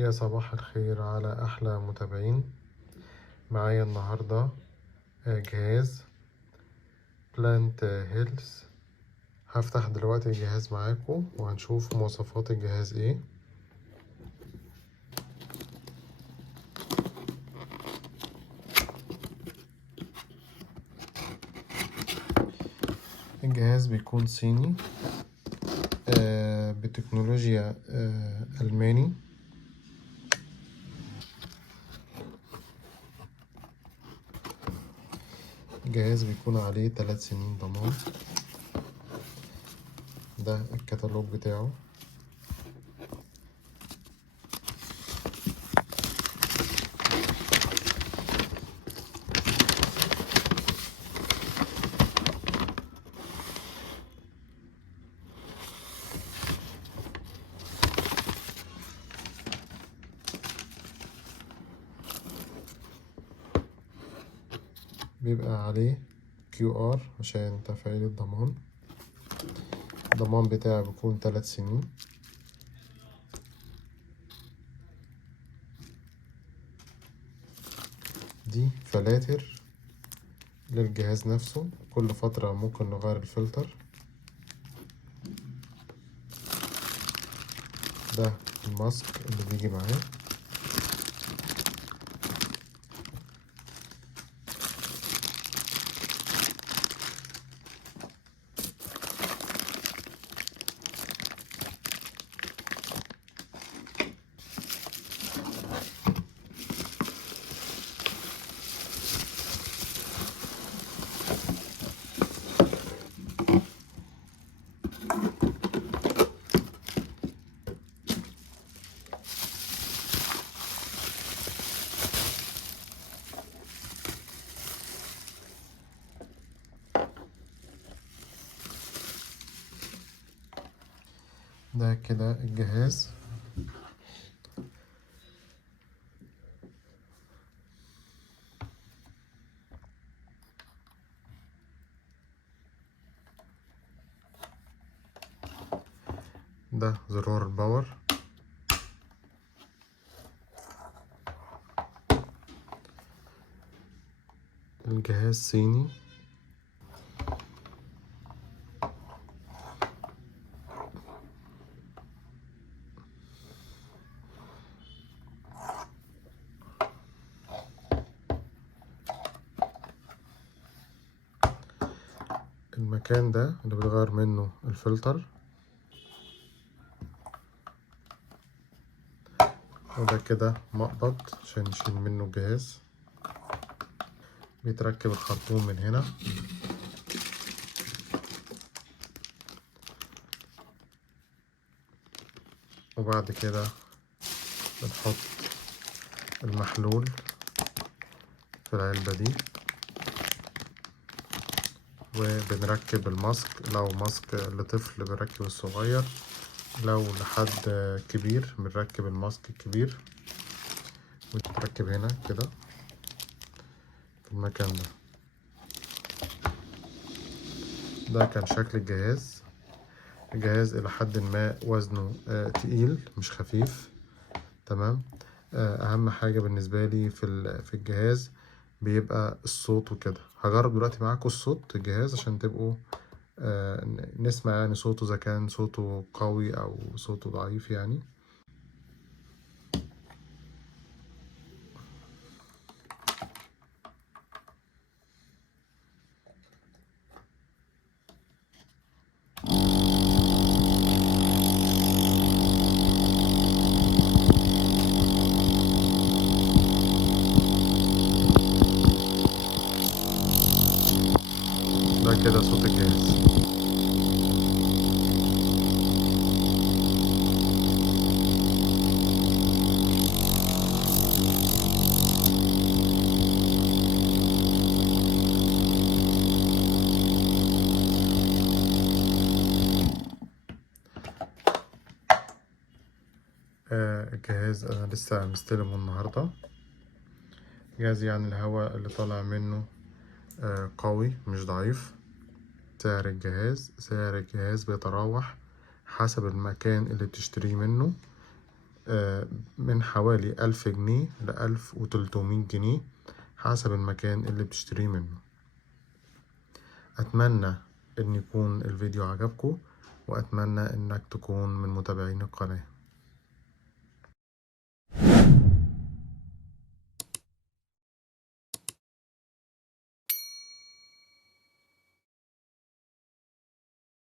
يا صباح الخير على أحلى متابعين. معايا النهاردة جهاز بلانت هيلث. هفتح دلوقتي الجهاز معاكم وهنشوف مواصفات الجهاز ايه. الجهاز بيكون صيني بتكنولوجيا ألماني. الجهاز بيكون عليه 3 سنين ضمان. ده الكتالوج بتاعه. بيبقى عليه QR عشان تفعيل الضمان. الضمان بتاعه بيكون 3 سنين. دي فلاتر للجهاز نفسه، كل فترة ممكن نغير الفلتر. ده الماسك اللي بيجي معاه. ده كده الجهاز. ده زرار الباور. الجهاز صيني. المكان ده اللي بتغير منه الفلتر. وده كده مقبض عشان نشيل منه الجهاز. بيتركب الخرطوم من هنا. وبعد كده بنحط المحلول في العلبة دي، وبنركب الماسك. لو ماسك لطفل بنركب الصغير، لو لحد كبير بنركب الماسك الكبير. وتركب هنا كده في المكان ده. ده كان شكل الجهاز. الجهاز إلى حد ما وزنه تقيل مش خفيف. تمام. أهم حاجة بالنسبة لي في الجهاز بيبقى الصوت وكده. هجرب دلوقتي معاكم الصوت الجهاز عشان تبقوا نسمع يعني صوته، إذا كان صوته قوي أو صوته ضعيف يعني. ده كده صوت الجهاز. الجهاز أنا لسه مستلمه النهاردة. جهاز يعني الهواء اللي طالع منه قوي مش ضعيف. سعر الجهاز بيتراوح حسب المكان اللي بتشتريه منه. من حوالي 1000 جنيه ل1300 جنيه حسب المكان اللي بتشتريه منه. أتمنى إن يكون الفيديو عجبكم، وأتمنى إنك تكون من متابعين القناة.